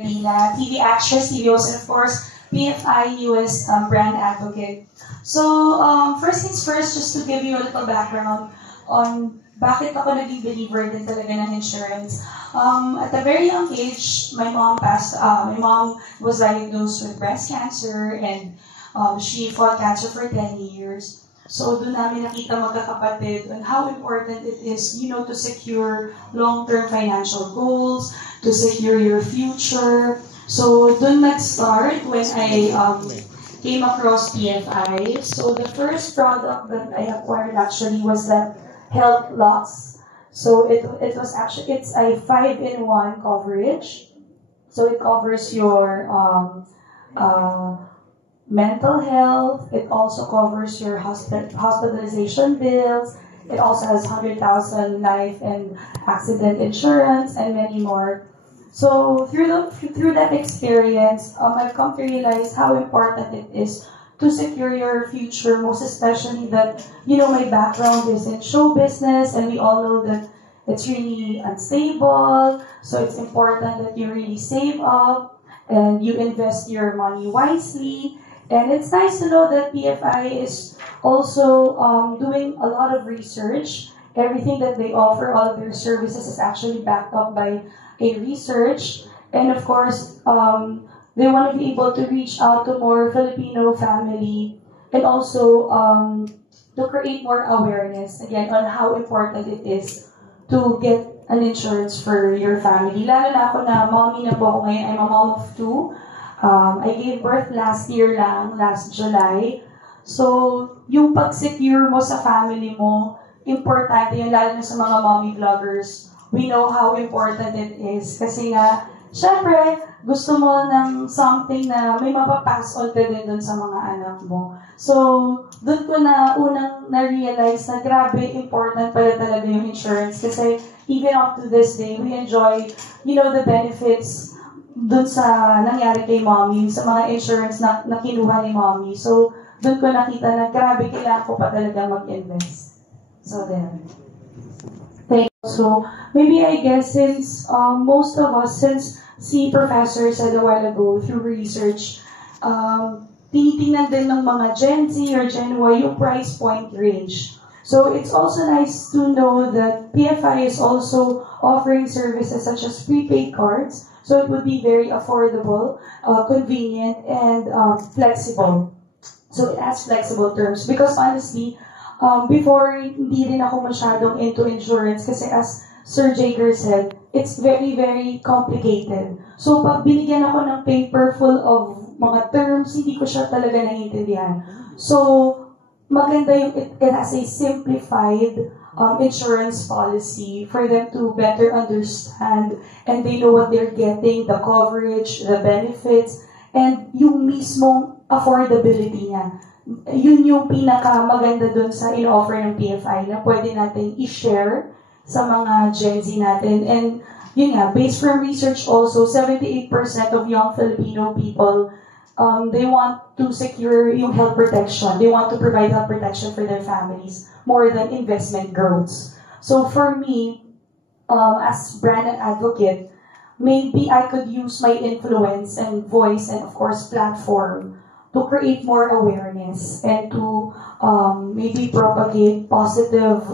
Rina, TV actress, TV host, and of course, PFI US brand advocate. So, first things first, just to give you a little background on bakit ako naging believer din talaga ng insurance. At a very young age, my mom was diagnosed with breast cancer and she fought cancer for 10 years. So, doon namin nakita magkakapatid on how important it is, to secure long-term financial goals, to secure your future. So, doon nag-start when I came across PFI. So, the first product that I acquired actually was the Health Lux. So, it's a 5-in-1 coverage. So, it covers your mental health. It also covers your hospitalization bills. It also has 100,000 life and accident insurance and many more. So through that experience, I've come to realize how important it is to secure your future, most especially that, my background is in show business and we all know that it's really unstable. So it's important that you really save up and you invest your money wisely. And it's nice to know that PFI is also doing a lot of research. Everything that they offer, all of their services is actually backed up by a research. And of course, they want to be able to reach out to more Filipino family and also to create more awareness, again, on how important it is to get an insurance for your family. Lalo na ako na mommy na po ako ngayon. I'm a mom of 2. I gave birth last July. So, yung pag-secure mo sa family mo, importante yun, lalo na sa mga mommy vloggers. We know how important it is. Kasi nga, syempre, gusto mo ng something na may mapapass on ka din dun sa mga anak mo. So, dun ko na unang na-realize na grabe important pala talaga yung insurance. Kasi even up to this day, we enjoy, the benefits dun sa nangyari kay mommy, sa mga insurance na kinuha ni mommy. So, dun ko nakita na grabe, kailangan ko pa talaga mag-invest. So, there. Thank you. So, maybe I guess since most of us, since si Professor said a while ago through research, tinitingnan din ng mga Gen Z or Gen Y yung price point range. So, it's also nice to know that PFI is also offering services such as prepaid cards. So it would be very affordable, convenient, and flexible. So it has flexible terms. Because honestly, before, hindi rin ako masyadong into insurance kasi as Sir Jager said, it's very, very complicated. So pag binigyan ako ng paper full of mga terms, hindi ko siya talaga naiintindihan. So maganda yung it has a simplified insurance policy for them to better understand and they know what they're getting, the coverage, the benefits, and yung mismong affordability niya. Yun yung pinaka-maganda dun sa in-offer ng PFI na pwede natin i-share sa mga Gen Z natin. And yun nga, based from research also, 78% of young Filipino people they want to secure yung health protection. They want to provide health protection for their families more than investment growths. So for me, as brand advocate, maybe I could use my influence and voice and of course platform to create more awareness and to maybe propagate positive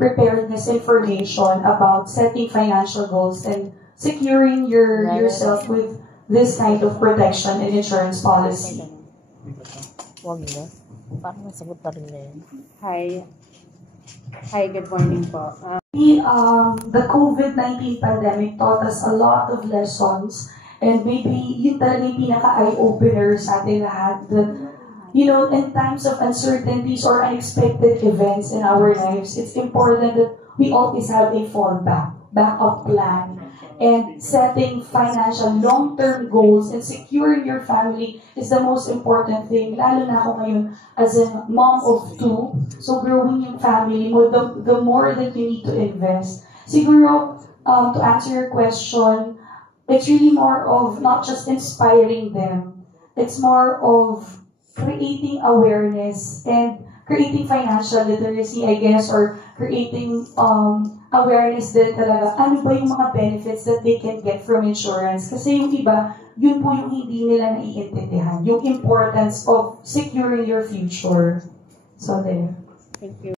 preparedness information about setting financial goals and securing yourself with this kind of protection and insurance policy. Wag na. Parang nasagot na rin na yun. Hi, good morning po. The COVID-19 pandemic taught us a lot of lessons and maybe yun talaga yung pinaka-eye-opener sa ating lahat that, in times of uncertainties or unexpected events in our lives, it's important that we always have a fallback, backup plan. And setting financial long-term goals and securing your family is the most important thing. Lalo na ako ngayon as a mom of 2. So growing yung family mo, the more that you need to invest. Siguro, to answer your question, it's really more of not just inspiring them. It's more of creating awareness and creating financial literacy, I guess, or creating awareness din talaga, ano ba yung mga benefits that they can get from insurance. Kasi yung iba, yun po yung hindi nila naiintindihan. Yung importance of securing your future. So there. Thank you.